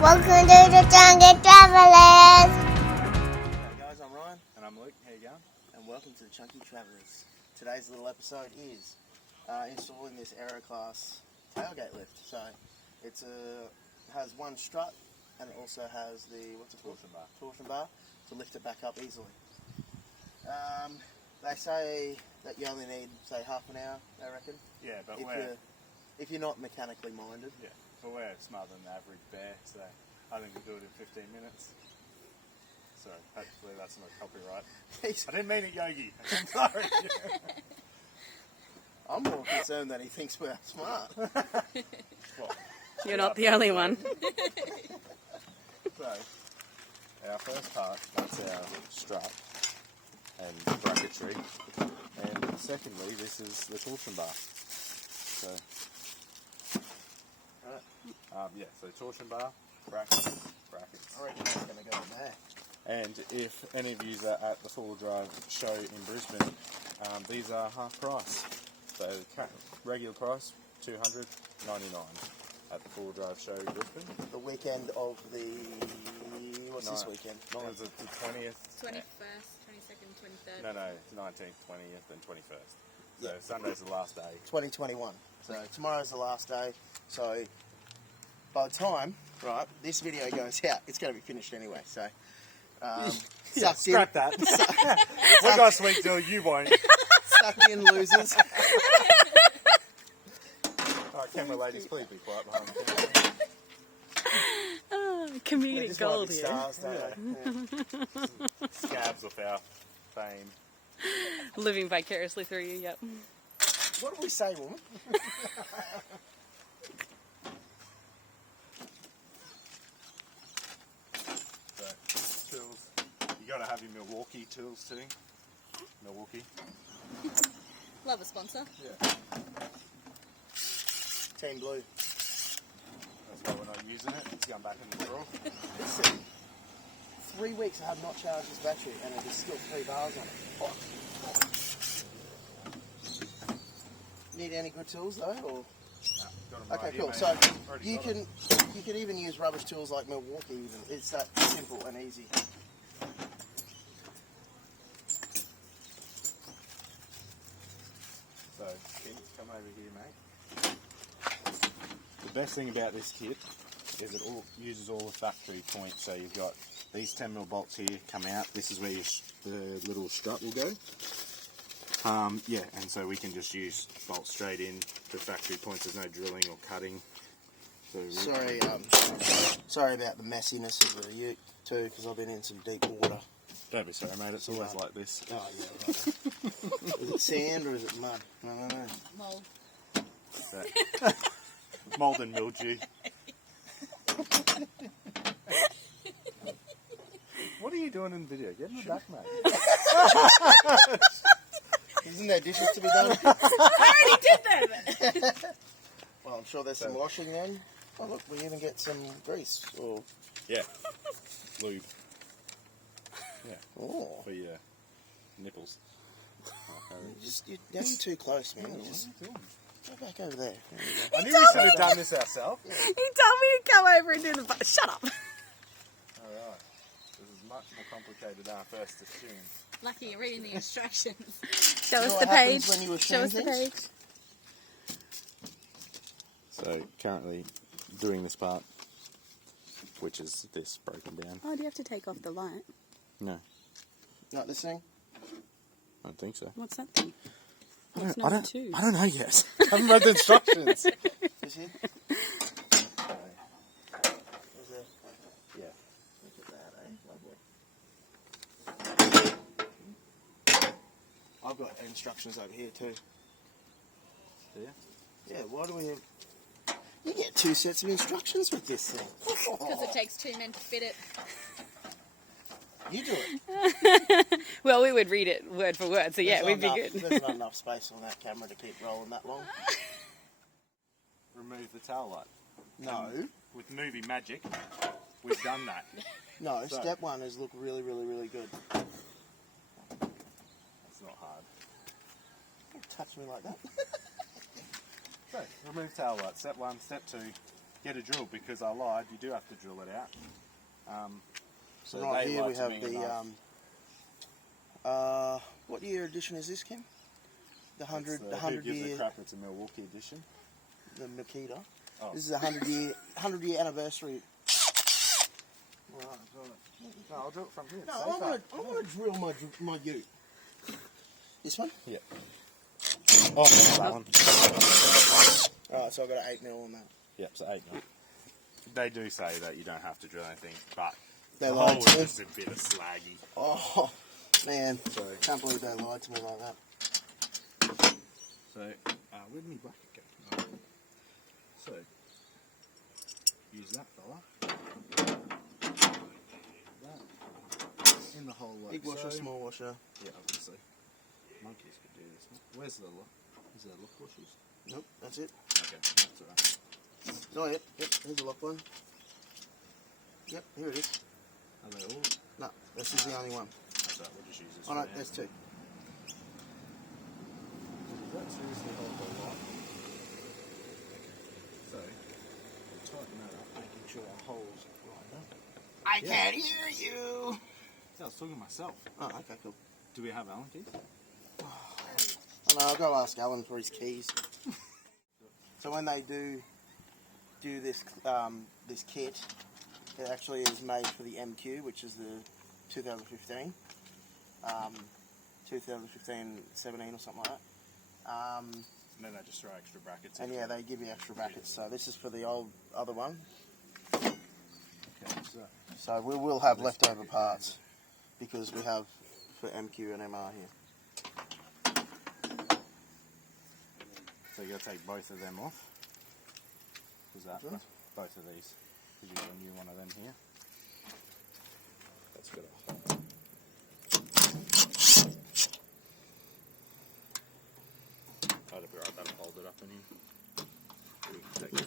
Welcome to the Tailgate Travelers. Hey guys, I'm Ryan. And I'm Luke. How you going? And welcome to the Chunky Travellers. Today's little episode is installing this Aeroklas tailgate lift. So it has one strut and it also has the torsion bar to lift it back up easily. They say that you only need, say, half an hour, I reckon. Yeah, but if you're not mechanically minded. Yeah, but we're smarter than the average bear, so I think we'll do it in 15 minutes. So hopefully that's not copyright. I didn't mean it, Yogi. I'm sorry. I'm more concerned that he thinks we're smart. Well, You're not the only one. So, our first part, that's our strut and bracketry. And secondly, this is the torsion bar. So, so torsion bar, brackets. I reckon that's going to go in there. And if any of you are at the four-wheel drive show in Brisbane, these are half price. So regular price, $200.99 at the four-wheel drive show in Brisbane. The weekend of the... What's this weekend? Is it the 20th? 21st, 22nd, 23rd. No, 19th, 20th and 21st. So Sunday's the last day. 2021. So tomorrow's the last day. So by the time, this video goes out, it's going to be finished anyway. So Scrap that. We got a sweet deal, you won't. Sucked in losers. Alright, camera ladies, please be quiet behind the camera. Comedic gold here. Stars, don't they? Scabs of our fame. Living vicariously through you, yep. What do we say, woman? So, tools. You gotta have your Milwaukee tools too. Milwaukee. Love a sponsor. Yeah. Team Blue. That's why we're not using it. It's gone back in the drawer. Listen, 3 weeks I have not charged this battery and it is still 3 bars on it. Oh. Need any good tools though, or? No, got 'em Okay, right cool. here, So mate. you can even use rubbish tools like Milwaukee. Even it's that simple and easy. So, Kim, come over here, mate. The best thing about this kit is it uses all the factory points. So you've got these 10mm bolts here come out. This is where the little strut will go. And so we can just use bolts straight in to factory points. There's no drilling or cutting. So Sorry about the messiness of the ute too, because I've been in some deep water. Don't be sorry, mate. It's always like this. Oh yeah. Right. Is it sand or is it mud? No. Mold. So, mold and mildew. What are you doing in the video? Get in the back, mate. Isn't there dishes to be done? I already did that. Well, I'm sure there's some washing then. Oh look, we even get some grease. Or Yeah. Lube. Yeah. oh, For your nipples. you're too close, man. Just go back over there. I knew we should have done this ourselves. He told me to come over and do the... Shut up. Alright. This is much more complicated than I first assumed. Lucky you're reading the instructions. Show You us know the what happens page. when you Show us assume the things? page. So, currently doing this part, which is this broken down. Oh, do you have to take off the light? No, Not this thing? I don't think so. What's that thing? I What's don't, number 2? I don't know yet. I haven't read the instructions. This here? Yeah. Look at that, Lovely. I've got instructions over here too. Do you? Yeah, why do we have... You get 2 sets of instructions with this thing. Because it takes 2 men to fit it. You do it. Well, we would read it word for word, so yeah, There's we'd be not good. There's not enough space on that camera to keep rolling that long. Remove the tail light. No. With movie magic, we've done that. No, So- step 1 is look really, really, really good. That's not hard. Don't touch me like that. So, remove tail light. Step 1, step 2, get a drill because I lied. You do have to drill it out. So right they here like we to have bring a the what year edition is this, Kim? The knife. 100 It's the 100 who gives a year crap, it's a Milwaukee edition. the Makita. Oh. This is a 100 year anniversary. Alright, no, I'll do it from here. No, I want to drill my ute. This one? Yeah. Oh, that one. Alright, so I've got an 8mm on that. Yep, so 8 mil. They do say that you don't have to drill anything, but They the lied hole to is me. just a bit of slaggy. Oh, man. Sorry. Can't believe they lied to me like that. So, where'd my bucket go? Oh. So, use that fella. That in the hole like Big washer, so. small washer. Yeah, obviously. Monkeys could do this. Where's the lock? Is there lock washers? Nope, that's it. Okay, that's alright. Oh, yep, here's the lock one. Yep, here it is. Are they all? No, this is the only one. That's right, we'll just use this Oh, no, for now. there's two. Does that seriously hold the line? Okay. So, we'll tighten that up, making sure our holes lined up. I can't hear you. Yeah, I was talking to myself. Oh, okay, cool. Do we have Allen keys? Oh, no, I'll go ask Alan for his keys. So when they do this this kit, it actually is made for the MQ, which is the 2015, 2015-17 or something like that. And then they just throw extra brackets And in. yeah, they give you extra brackets. So this is for the other one. Okay, So we will have leftover parts because we have for MQ and MR here. so you got to take both of them off. Is that Sure. both of these? Because you got a new one of them here. That's good. That'll be right. That'll hold it up in here. We can take it.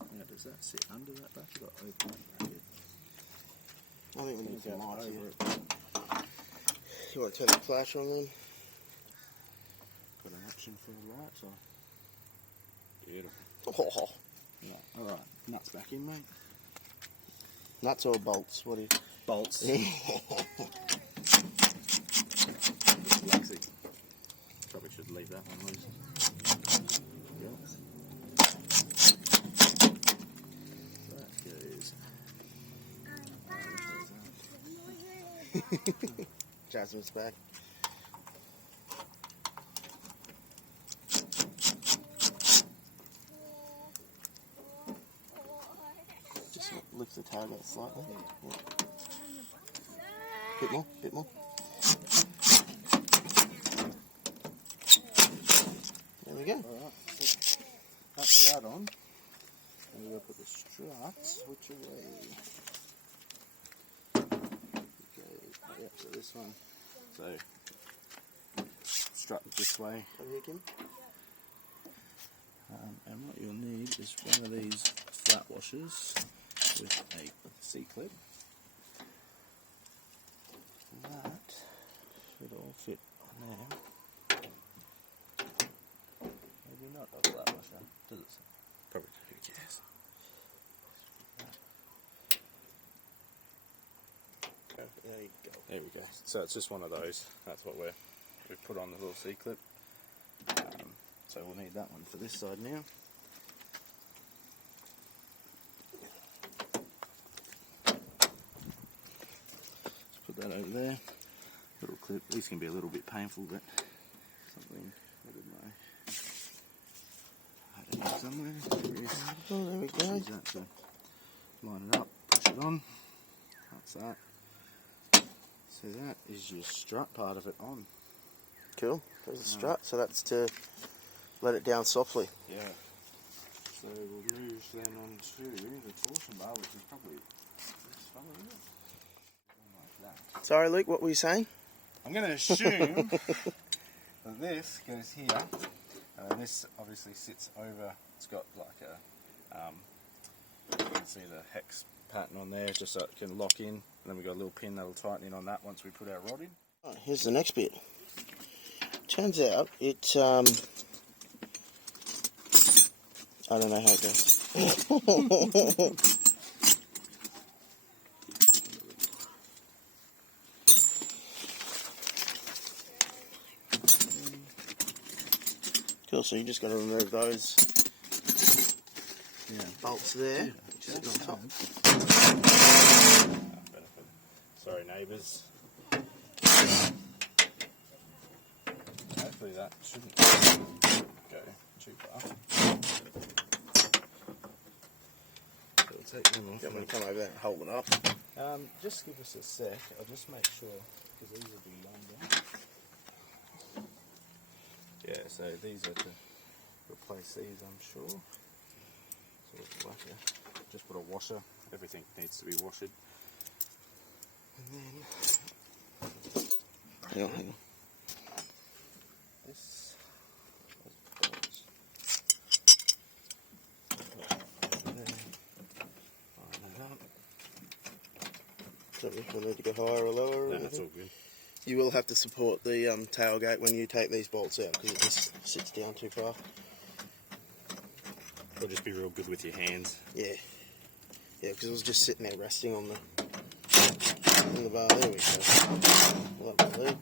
Now, does that sit under that bracket or over that bracket? I think we need some lights over here. it. You want to turn the flash on then? Got an option for the lights or? Beautiful. Oh, Right, alright. Nuts back in, mate. nuts or bolts? What is? Bolts. Yeah. Lexi. Probably should leave that one loose. Yeah. That goes. Jasmine's back. Just lift the tailgate slightly. Yeah. Bit more, bit more. There we go. Alright, so that's that on. And we're going to put the struts, which away. Okay, yep, so this one. So, strut this way. Over here, Kim. And what you'll need is one of these flat washers with a C-clip. And that should all fit on there. Maybe not a flat washer, does it? Probably who cares? There you go. There we go. So it's just one of those. That's what we've put on the little C-clip. So we'll need that one for this side now. Just put that over there. Little clip. These can be a little bit painful, but something I don't know. I don't know somewhere. Oh, there we go. Use that to line it up, push it on. That's that. So that is your strut part of it on. Cool. There's a strut, so that's to let it down softly. Yeah. So we'll move then on to the torsion bar, which is probably this fella, isn't it? Like that. Sorry, Luke, what were you saying? I'm going to assume that this goes here, and then this obviously sits over. It's got like a You can see the hex pattern on there, just so it can lock in. And then we've got a little pin that'll tighten in on that once we put our rod in. Oh, here's the next bit. Turns out it, I don't know how it goes. Cool, so you just got to remove those bolts there, which is on top. Sorry, neighbours. Hopefully that shouldn't go too far. We'll take them off. You want me to come over there and hold it up? Just give us a sec. I'll just make sure, because these will be longer. Yeah, so these are to replace these, I'm sure. So we'll have to just put a washer. Everything needs to be washed. And then Hang on. this. Don't know if we need to go higher or lower or No, anything. that's all good. You will have to support the tailgate when you take these bolts out because it just sits down too far. Or just be real good with your hands. Yeah. Yeah, because it was just sitting there resting on the bar. There we go. Well, that will do.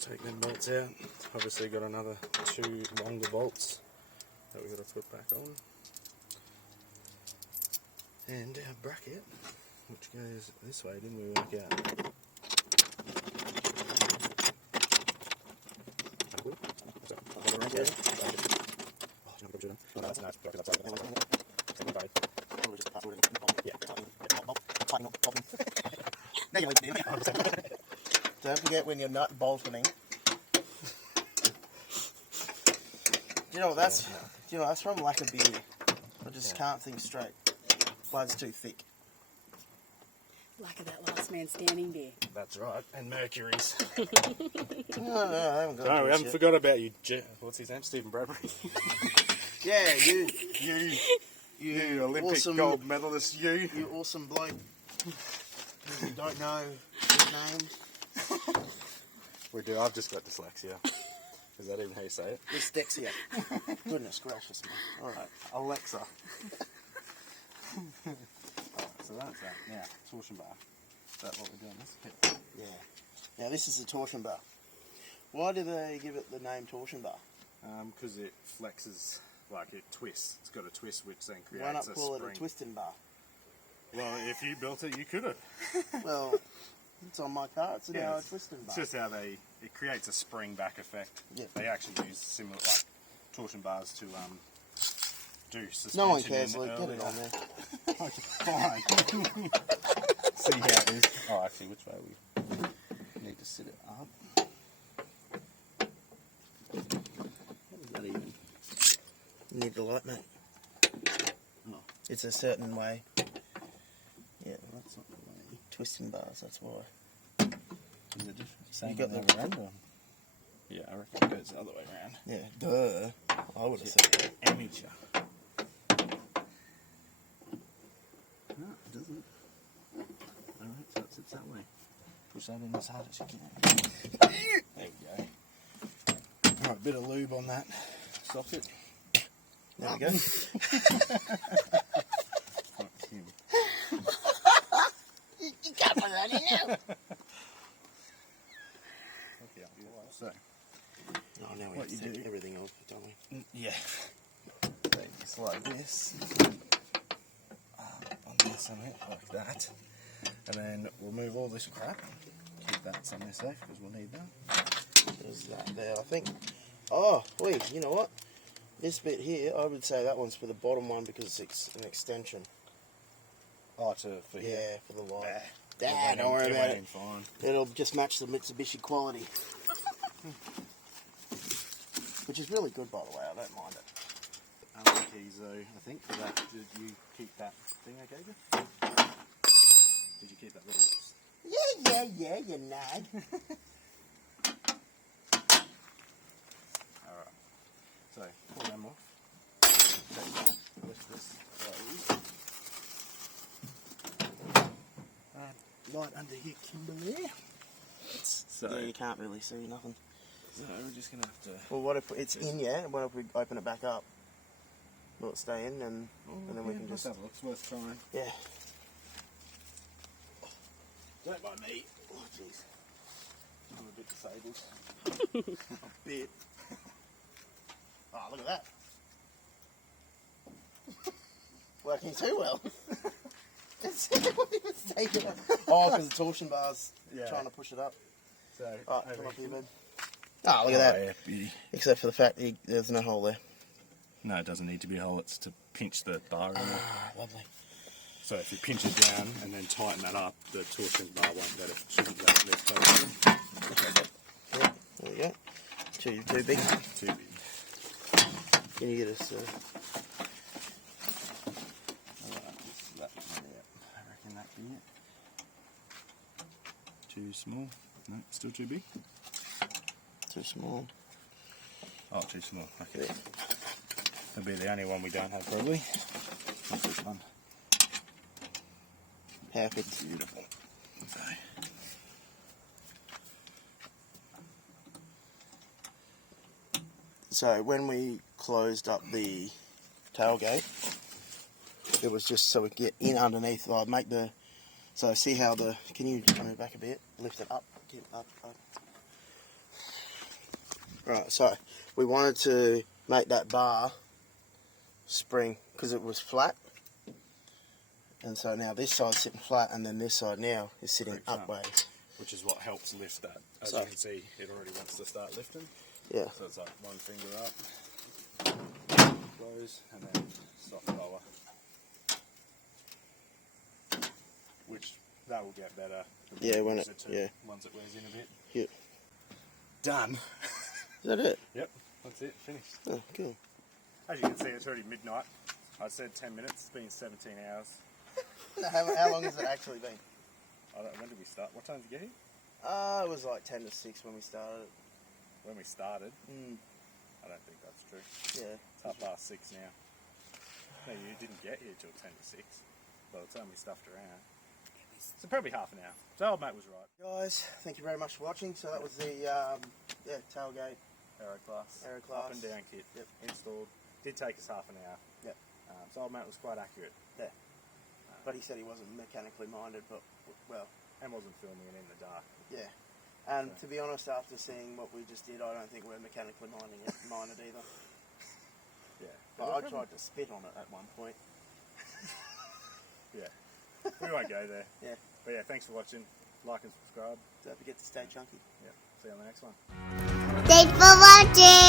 Take them bolts out. Obviously got another 2 longer bolts that we've got to put back on. And our bracket, which goes this way, didn't we work out? Don't forget when you're nut bolting. Do you know what that's? Do you know that's from lack of beer. I just can't think straight. Blood's too thick. Lack of that last man standing beer. That's right. And Mercury's. No, I haven't got. No, we haven't yet. forgot about you. What's his name? Stephen Bradbury. Yeah, you You Olympic awesome gold medalist. You awesome bloke. You don't know his name. We do. I've just got dyslexia. Is that even how you say it? Dyslexia. Goodness gracious, man. All right, Alexa. Alright, so that's that. Now, torsion bar. Is that what we're doing this? Yeah. Yeah. Now this is the torsion bar. Why do they give it the name torsion bar? Because it flexes, like it twists. It's got a twist which then creates Why not a call spring. it a twisting bar? Well, if you built it, you could have. Well, it's on my car. It's now a it's twisting bar. just how it creates a spring back effect. Yeah. They actually use similar, like, torsion bars to do suspension. No one cares, in Luke. Get it earlier. on there. Okay, fine. See how it is. Oh, actually, which way we need to sit it up? How does that even? You need the light, mate. Oh. It's a certain way. Yeah, That's not the way. twisting bars, that's why. Is it just same You got way the- around? Or? Yeah, I reckon it goes the other way around. Yeah, duh. I would have said that. Amateur. No, it doesn't. Alright, so it sits that way. Push that in as hard as you can. There we go. Alright, bit of lube on that socket. There we go. Fuck him. You can't put that in now. Okay, so, Oh, now we What have to you take do- everything off, don't we? yeah. Take this like this. On this on it, like that. And then we'll move all this crap. Keep that somewhere safe because we'll need that. There's that there, I think. Oh, wait, you know what? This bit here, I would say that one's for the bottom one because it's an extension. Oh, for Yeah, here. for the light. Nah, Don't worry about it. Fine. It'll just match the Mitsubishi quality. Which is really good, by the way. I don't mind it. Allen keys though, I think, for that. Did you keep that thing I gave you? Did you keep that little... Yeah, you nag. Alright. So, pull them off. Take that, lift this close. Light under here, Kimberly. So, Yeah, you can't really see nothing. So we're just going to have to... Well, what if it's in, yeah? What if we open it back up? Will it stay in and then we can just... Have a look. It's worth trying. Yeah. Don't mind me. Oh, jeez. I'm a bit disabled. A bit. Oh, look at that. Working too well. Oh, because the torsion bar's trying to push it up. So, Alright, come up here, babe. Oh, look at that. Yeah, beauty. Except for the fact there's no hole there. No, it doesn't need to be a hole. It's to pinch the bar in there. Ah, lovely. So if you pinch it down and then tighten that up, the torsion bar shouldn't let it lift over. Yeah, there you go. Too big. Too big. Can you get us... That one, yeah. I reckon that can be it. Too small? No, still too big? Too small. Oh, too small. Okay. Yeah. That'll be the only one we don't have probably. What's this one? Perfect. Beautiful. So when we closed up the tailgate, it was just so we get in underneath. Like make the... So see how the... Can you move back a bit? Lift it up. Get up. Right, so we wanted to make that bar spring because it was flat. And so now this side's sitting flat and then this side now is sitting upways. Which is what helps lift that. As So- you can see, it already wants to start lifting. Yeah. So it's like one finger up, close, and then soft lower. Which that will get better. Yeah, when Use it... to- Yeah. Once it wears in a bit. Yep. Done. Is that it? Yep, that's it, finished. Oh, cool. As you can see, it's already midnight. I said 10 minutes, it's been 17 hours. How long has it actually been? I don't, when did we start? What time did you get here? It was like 10 to 6 when we started. When we started? Mm. I don't think that's true. Yeah. It's 6:30 now. No, you didn't get here till 10 to 6 by the time we stuffed around. So probably half an hour. So old mate was right. Guys, thank you very much for watching. So that was the tailgate Aeroklas. Aeroklas. Up and down kit. Yep. Installed. Did take us half an hour. Yep. So old mate was quite accurate. Yeah. But he said he wasn't mechanically minded, but well. And wasn't filming it in the dark. Yeah. And to be honest, after seeing what we just did, I don't think we're mechanically minded either. Yeah. But I tried to spit on it at one point. Yeah. We won't go there. Yeah. But yeah, thanks for watching. Like and subscribe. Don't forget to stay chunky. Yeah. See you on the next one. Thanks for watching.